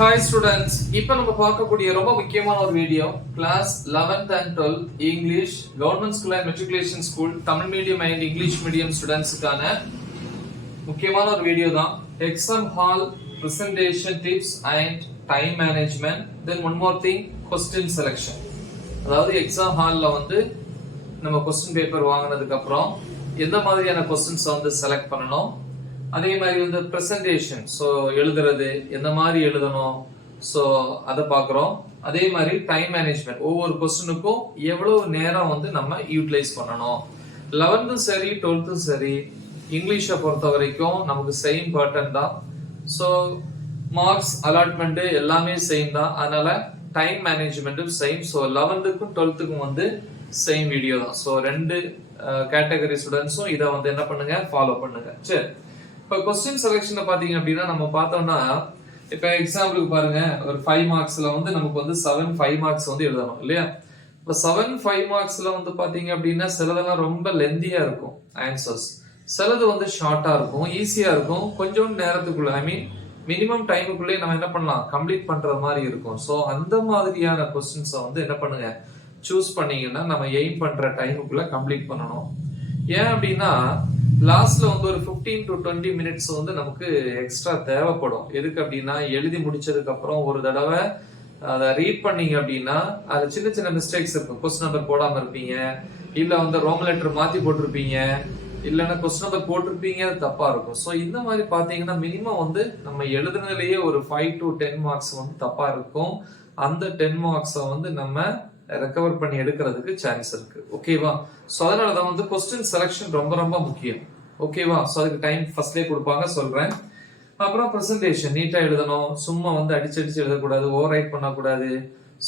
Hi students, இப்போ நம்ம பார்க்கக்கூடிய ரொம்ப முக்கியமான ஒரு video class 11th and 12th English government school and matriculation school Tamil medium and English medium ஸ்டூடெண்ட்ஸ்க்கான முக்கியமான ஒரு வீடியோ தான். Exam hall presentation tips and time management, then one more thing question selection. அதாவது எக்ஸாம் ஹால்ல வந்து நம்ம கொஸ்டின் பேப்பர் வாங்கினதுக்கு அப்புறம் எந்த மாதிரியான கொஸ்டின்ஸ் வந்து செலக்ட் பண்ணணும், அதே மாதிரி வந்து பிரசன்டேஷன், ஸோ எழுதுறது எந்த மாதிரி எழுதணும், ஸோ அதை பார்க்குறோம். அதே மாதிரி டைம் மேனேஜ்மெண்ட், ஒவ்வொரு கொஸ்டினுக்கும் எவ்வளவு நேரம் வந்து நம்ம யூட்டிலைஸ் பண்ணணும். 11th சரி 12th சரி இங்கிலீஷை பொறுத்த வரைக்கும் நமக்கு சேம் பேட்டர்ன் தான். ஸோ மார்க்ஸ் அலாட்மெண்ட் எல்லாமே சேம் தான், அதனால டைம் மேனேஜ்மெண்ட்டும் சேம். ஸோ 11th-க்கும் 12th-க்கும் வந்து சேம் வீடியோ தான். ஸோ ரெண்டு கேட்டகரி ஸ்டூடெண்ட்ஸும் இதை வந்து என்ன பண்ணுங்க, ஃபாலோ பண்ணுங்க. சரி, இப்போ கொஸ்டின் செலெக்ஷனை பாத்தீங்க அப்படின்னா நம்ம பார்த்தோம்னா, இப்போ எக்ஸாம்பிளுக்கு பாருங்க, ஒரு 5 மார்க்ஸ்ல வந்து நமக்கு வந்து 7 5 மார்க்ஸ் வந்து எழுதணும் இல்லையா? இப்போ 7 5 மார்க்ஸ்ல வந்து பாத்தீங்க அப்படின்னா சிலதெல்லாம் ரொம்ப லெந்தியா இருக்கும் ஆன்சர்ஸ், சிலது வந்து ஷார்ட்டா இருக்கும், ஈஸியா இருக்கும், கொஞ்சம் நேரத்துக்குள்ள, ஐ மீன் மினிமம் டைமுக்குள்ளே நம்ம என்ன பண்ணலாம், கம்ப்ளீட் பண்ற மாதிரி இருக்கும். ஸோ அந்த மாதிரியான கொஸ்டின்ஸை வந்து என்ன பண்ணுங்க, சூஸ் பண்ணீங்கன்னா நம்ம எய்ம் பண்ற டைமுக்குள்ள கம்ப்ளீட் பண்ணணும். ஏன் அப்படின்னா லாஸ்ட்ல வந்து ஒரு 15 to 20 மினிட்ஸ் வந்து நமக்கு எக்ஸ்ட்ரா தேவைப்படும். எதுக்கு அப்படின்னா எழுதி முடிச்சதுக்கு அப்புறம் ஒரு தடவை அதை ரீட் பண்ணீங்க அப்படின்னா அது சின்ன சின்ன மிஸ்டேக்ஸ் இருக்கும். கொஸ்டின் நம்பர் போடாம இருப்பீங்க, இல்ல வந்து ரோம் லெட்டர் மாத்தி போட்டிருப்பீங்க, இல்லைன்னா கொஸ்டின் நம்பர் போட்டிருப்பீங்க, அது தப்பா இருக்கும். ஸோ இந்த மாதிரி பாத்தீங்கன்னா மினிமம் வந்து நம்ம எழுதுனதுலயே ஒரு 5 to 10 மார்க்ஸ் வந்து தப்பா இருக்கும். அந்த 10 மார்க்ஸை வந்து நம்ம ரெக்கவர் பண்ணி எடுக்கிறதுக்கு சான்ஸ் இருக்கு. ஓகேவா? சோ அதனாலதான் வந்து கொஸ்டின் செலக்ஷன் ரொம்ப ரொம்ப முக்கியம். ஓகேவா? சோ அதுக்கு டைம் ஃபர்ஸ்ட்லயே கொடுப்பாங்க, சொல்றேன். அப்புறம் பிரசன்டேஷன் நீட்டா எழுதணும், சும்மா வந்து அடிச்சு எழுதக்கூடாது, ஓவர் ரைட் பண்ணக்கூடாது.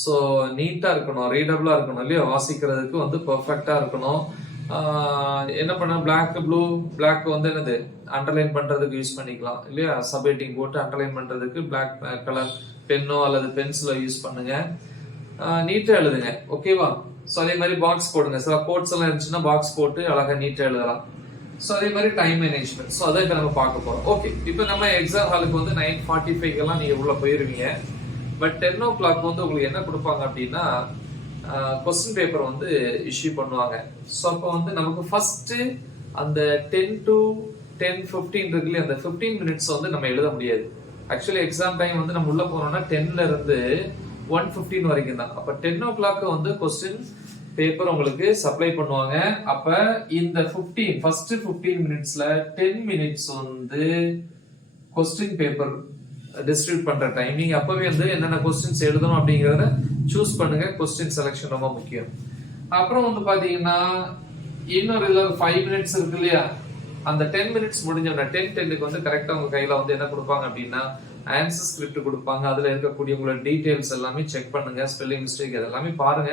சோ நீட்டா இருக்கணும், ரீடபிளா இருக்கணும் இல்லையா? வாசிக்கிறதுக்கு வந்து பெர்ஃபெக்டா இருக்கணும். என்ன பண்ண, பிளாக் ப்ளூ, பிளாக் வந்து என்னது அண்டர்லைன் பண்றதுக்கு யூஸ் பண்ணிக்கலாம் இல்லையா? சப்ஹெட்டிங் போட்டு அண்டர்லைன் பண்றதுக்கு பிளாக் கலர் பென்னோ அல்லது பென்சிலோ யூஸ் பண்ணுங்க. நீட்டா எழுதுங்க. ஓகேவா? சோ அதே மாதிரி பாக்ஸ் போடுங்க. சில கோட்ஸ் எல்லாம் இருந்துச்சுன்னா பாக்ஸ் போட்டு அழகா நீட்டா எழுதலாம். சோ அதே மாதிரி டைம் மேனேஜ்மெண்ட், சோ அதை இப்ப நம்ம பார்க்க போறோம். ஓகே, இப்போ நம்ம எக்ஸாம் ஹாலுக்கு வந்து 9:45 எல்லாம் நீங்க உள்ள போயிருவீங்க. பட் 10 o'clock வந்து உங்களுக்கு என்ன கொடுப்பாங்க அப்படின்னா கொஸ்டின் பேப்பர் வந்து இஷ்யூ பண்ணுவாங்க. சோ அப்போ வந்து நமக்கு ஃபர்ஸ்ட் அந்த 10 to 10:15 இருக்குல்ல, அந்த 15 மினிட்ஸ் வந்து நம்ம எழுத முடியாது. ஆக்சுவலி எக்ஸாம் டைம் வந்து நம்ம உள்ள போனோம்னா 10ல இருந்து 1:15 வரைக்கும் தான். அப்ப 10 o'clock வந்து கொஸ்டின் பேப்பர் உங்களுக்கு சப்ளை பண்ணுவாங்க. அப்ப இந்த 15 மினிட்ஸ்ல 10 மினிட்ஸ் வந்து கொஸ்டின் பேப்பர் டிஸ்ட்ரிபியூட் பண்ற டைம். நீங்க அப்பவே வந்து என்னென்ன கொஸ்டின்ஸ் எழுதணும் அப்படிங்கறத சூஸ் பண்ணுங்க. கொஸ்டின் செலக்ஷன் ரொம்ப முக்கியம். அப்புறம் வந்து பாத்தீங்கன்னா இன்னொரு இதுல 5 மினிட்ஸ் இருக்கு இல்லையா? அந்த 10 மினிட்ஸ் முடிஞ்சோன்னா 10:10க்கு வந்து கரெக்டா உங்க கையில வந்து என்ன கொடுப்பாங்க அப்படின்னா ஆன்சர் ஸ்கிரிப்ட் கொடுப்பாங்க. அதுல இருக்கக்கூடிய உங்களோட டீடைல்ஸ் எல்லாமே செக் பண்ணுங்க, ஸ்பெல்லிங் மிஸ்டேக் இதெல்லாமே பாருங்க.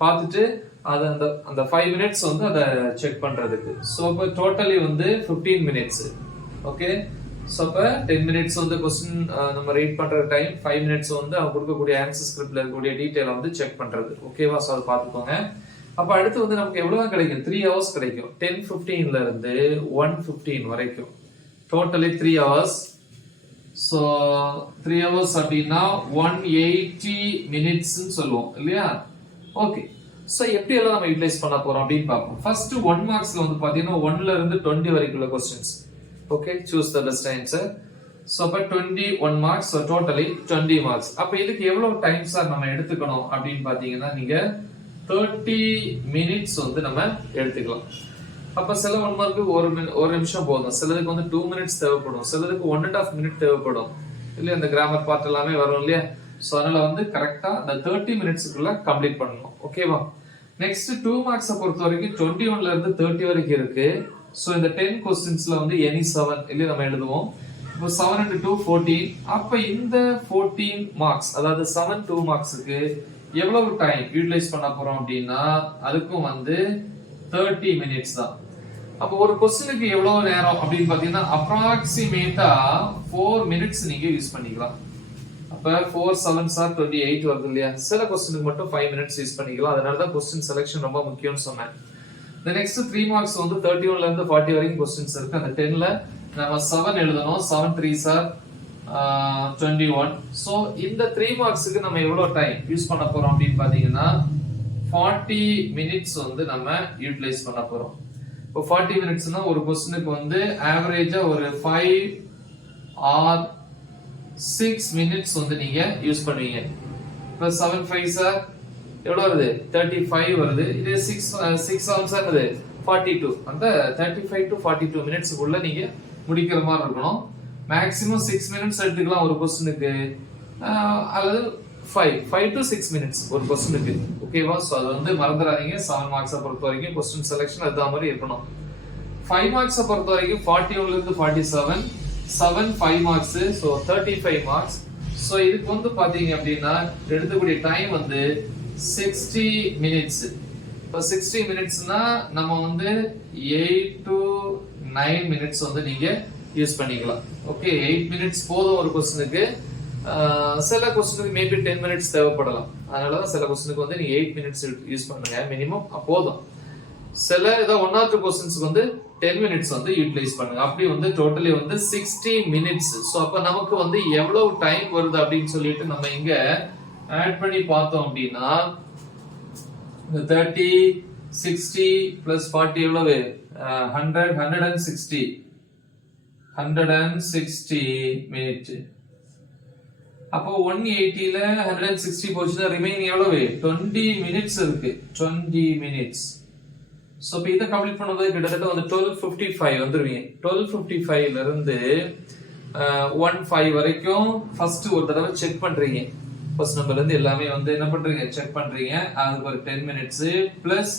பார்த்துட்டு அது அந்த 5 மினிட்ஸ் வந்து அதை செக் பண்றதுக்கு. ஸோ இப்போ டோட்டலி வந்து 15 மினிட்ஸ். ஓகே, ஸோ இப்போ 10 மினிட்ஸ் வந்து கொஸ்டின் நம்ம ரீட் பண்ற டைம், 5 மினிட்ஸ் வந்து அவங்க கொடுக்கக்கூடிய ஆன்சர் ஸ்கிரிப்ட்ல இருக்கக்கூடிய டீடைலை வந்து செக் பண்றது. ஓகேவா? ஸோ அதை பார்த்துக்கோங்க. அப்ப அடுத்து வந்து நமக்கு எவ்வளவு கிடைக்கும், 3 hours கிடைக்கும். 10:15ல இருந்து 1:15 வரைக்கும் டோட்டலி 3 hours. சோ 3 hours அப்படின்னா 180 மினிட்ஸ் சொல்லுவோம் இல்லையா? ஓகே, சோ எப்படி எல்லாம் நம்ம யூட்டிலைஸ் பண்ண போறோம் அப்படின்னு பார்ப்போம். ஃபர்ஸ்ட் 1 மார்க்ஸ்ல வந்து பாத்தீங்கன்னா 1ல இருந்து 20 வரைக்குள்ள questions. Okay, choose the best answer. So அப்ப 21 மார்க்ஸ், சோ டோட்டலி 20 மார்க்ஸ். அப்ப இதுக்கு எவ்வளவு டைம் சார் நம்ம எடுத்துக்கணும் அப்படின்னு பாத்தீங்கன்னா நீங்க 30 மினிட்ஸ் வந்து நம்ம எடுத்துக்கலாம். அப்ப சில 1 மார்க்கு ஒரு நிமிஷம் போதும், சிலதுக்கு வந்து 2 மினிட்ஸ் தேவைப்படும், சிலதுக்கு 1.5 மினிட் தேவைப்படும் இல்லையா? இந்த கிராமர் பார்ட் எல்லாமே வரும் இல்லையா? சோ அதனால வந்து கரெக்டா அந்த 30 மினிட்ஸ்க்குள்ள கம்ப்ளீட் பண்ணணும். ஓகேவா? நெக்ஸ்ட் 2 மார்க்ஸை பொறுத்த வரைக்கும் 21ல இருந்து 30 வரைக்கும் இருக்கு. சோ இந்த 10 क्वेश्चंसல வந்து எனி 7 இல்லையா நம்ம எழுதுவோம். இப்போ 7 into 2 14. அப்ப இந்த 14 மார்க்ஸ், அதாவது 7 2 மார்க்ஸ்க்கு எவ்வளவு டைம் யூட்டிலைஸ் பண்ண போறோம் அப்படின்னா அதுக்கும் வந்து 30 மினிட்ஸ் தான். அப்ப ஒரு क्वेश्चனுக்கு எவ்வளவு நேரம் அப்படின்னு பாத்தீங்கன்னா அப்ராக்சிமேட்டா 4 மினிட்ஸ் நீங்க யூஸ் பண்ணிக்கலாம். அப்ப 4 7s are 28 வருது இல்லையா? சில क्वेश्चனுக்கு மட்டும் 5 மினிட்ஸ் யூஸ் பண்ணிக்கலாம். அதனால தான் क्वेश्चन செலக்ஷன் ரொம்ப முக்கியம்னு சொன்னேன். The next 3 marks வந்து 31ல இருந்து 40 வரைக்கும் क्वेश्चंस இருக்கு. அந்த 10ல நம்ம 7 எழுதணும். 7 3s are 21. ஸோ இந்த 3 மார்க்ஸுக்கு நம்ம எவ்வளோ டைம் யூஸ் பண்ண போறோம் அப்படின்னு பார்த்தீங்கன்னா 40 மினிட்ஸ் வந்து நம்ம யூட்டிலைஸ் பண்ண போறோம். இப்போ 40 மினிட்ஸ்னா ஒரு கொஸ்டினுக்கு வந்து ஆவரேஜா ஒரு 5 or 6 மினிட்ஸ் வந்து நீங்க யூஸ் பண்ணுவீங்க. இப்போ 7 5 சார் எவ்வளவு வருது 35 வருது. இது 6 7 சார் வருது 42. அந்த 35 to 42 மினிட்ஸ்க்குள்ள நீங்க முடிக்கிற மாதிரி இருக்கணும். மேக்ஸிமம் 6 மினிட்ஸ் எடுத்துக்கலாம் ஒரு கொஸ்டினுக்கு, அல்லது 5 to 6 மினிட்ஸ் ஒரு கொஸ்டினுக்கு. ஓகேவா? ஸோ அது வந்து மறந்துடாதீங்க. 7 மார்க்ஸை பொறுத்த வரைக்கும் கொஸ்டின் செலெக்ஷன் அது மாதிரி இருக்கணும். 5 மார்க்ஸை பொறுத்த வரைக்கும் 41 இருந்து 47, 7 5 மார்க்ஸ், ஸோ 35 மார்க்ஸ். ஸோ இதுக்கு வந்து பாத்தீங்க அப்படின்னா எடுத்துக்கூடிய டைம் வந்து 60 மினிட்ஸ். இப்போ 60 மினிட்ஸ்னா நம்ம வந்து 8 to 9 மினிட்ஸ் வந்து நீங்க யூஸ் பண்ணிக்கலாம். ஓகே, 8 மினிட்ஸ் போதும் ஒரு கொஸ்டினுக்கு. சில கொஸ்டினுக்கு மேபி 10 மினிட்ஸ் தேவைப்படலாம். அதனாலதான் சில கொஸ்டினுக்கு வந்து நீங்க 8 மினிட்ஸ் யூஸ் பண்ணுங்க மினிமம், போதும். சில ஏதோ 1 or 2 கொஸ்டின்ஸ்க்கு வந்து 10 மினிட்ஸ் வந்து யூட்டிலைஸ் பண்ணுங்க. அப்படி வந்து டோட்டலி வந்து 60 மினிட்ஸ். ஸோ அப்ப நமக்கு வந்து எவ்வளவு டைம் வருது அப்படின்னு சொல்லிட்டு நம்ம இங்க ஆட் பண்ணி பார்த்தோம் அப்படின்னா 30 60 plus 40 எவ்வளவு 160 மினிட். அப்போ 180ல 160 போச்சுன்னா ரிமைனிங் எவ்வளவு 20 மினிட்ஸ் இருக்கு. 20 மினிட்ஸ். சோ இப்போ இத கம்ப்ளீட் பண்ணும்போது கிட்டத்தட்ட வந்து 12:55 வந்துருவீங்க. 12:55ல இருந்து 1:05 வரைக்கும் ஃபர்ஸ்ட் ஒரு தடவை செக் பண்றீங்க. ஃபர்ஸ்ட் நம்பர்ல இருந்து எல்லாமே வந்து என்ன பண்றீங்க செக் பண்றீங்க. அதுக்கு ஒரு 10 மினிட்ஸ் பிளஸ்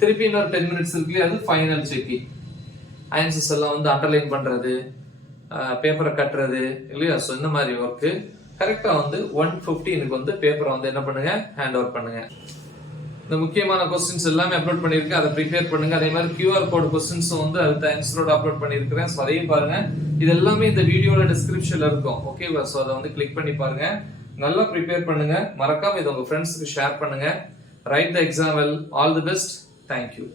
திருப்பி இன்னொரு 10 மினிட்ஸ் இருக்கு, அது ஃபைனல் செக்கிங். ஆன்சர்ஸ் எல்லாம் வந்து அண்டர்லைன் பண்றது, பேப்பரை கட்டுறது இல்லையா? ஸோ இந்த மாதிரி ஒர்க்கு கரெக்டா வந்து 1:15க்கு வந்து பேப்பரை வந்து என்ன பண்ணுங்க ஹேண்ட் ஓவர் பண்ணுங்க. இந்த முக்கியமான கொஸ்டின்ஸ் எல்லாமே அப்லோட் பண்ணிருக்கேன், அதை ப்ரிப்பேர் பண்ணுங்க. அதே மாதிரி QR கோட் கொஸ்டின்ஸ் வந்து அதுக்கு ஆன்சரோட அப்லோட் பண்ணிருக்கிறேன். ஸோ அதையும் பாருங்க. இது எல்லாமே இந்த வீடியோல டிஸ்கிரிப்ஷன்ல இருக்கும். ஓகேவா? ஸோ அதை வந்து கிளிக் பண்ணி பாருங்க. நல்லா ப்ரிப்பேர் பண்ணுங்க. மறக்காம இதை உங்க ஃப்ரெண்ட்ஸ்க்கு ஷேர் பண்ணுங்க. Right the exam well. All the best. Thank you.